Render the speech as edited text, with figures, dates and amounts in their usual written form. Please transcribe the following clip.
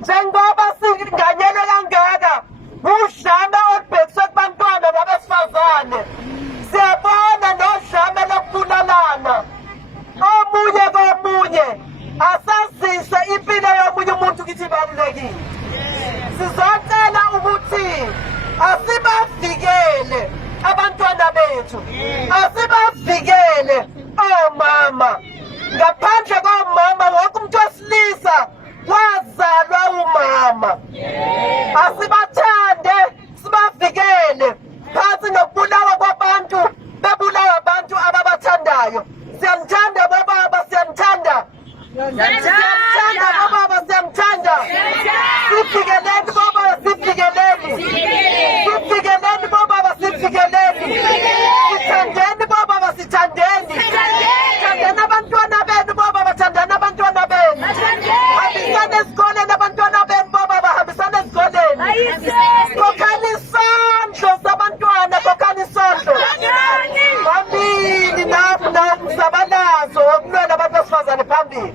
Njengoba singanyelwe kangaka udlame olubhekiswe kubantwana nabesifazane, siyabona nodlame lokubulalana omunye komunye, asazise impilo yomunye umuntu ukuthi ibalulekile. Sizocela ukuthi asibavikele abantwana bethu, asibavikele omama. Ngaphandle komama wonke umuntu wesilisa wazalwa umama. Asibathande, sibavikele phansi nokubulawa kwabantu, bebulawa abantu ababathandayo. Siyamthanda bobaba, siyamthanda. Siyamthanda bobaba, siyamthanda. Sivikeleni bobaba, sivikeleni. Sivikeleni bobaba, sivikeleni. Sithandeni bobaba, sithandeni. Thandeni abantwana benu bobaba, thandani abantwana benu. Hambisani esikoleni abantwana benu bobaba, hambisani esikoleni. Kokhani isondlo sabantwana, kokhani isondlo. Phambili namu sabanazo ukulwela abantu besifazane phambili.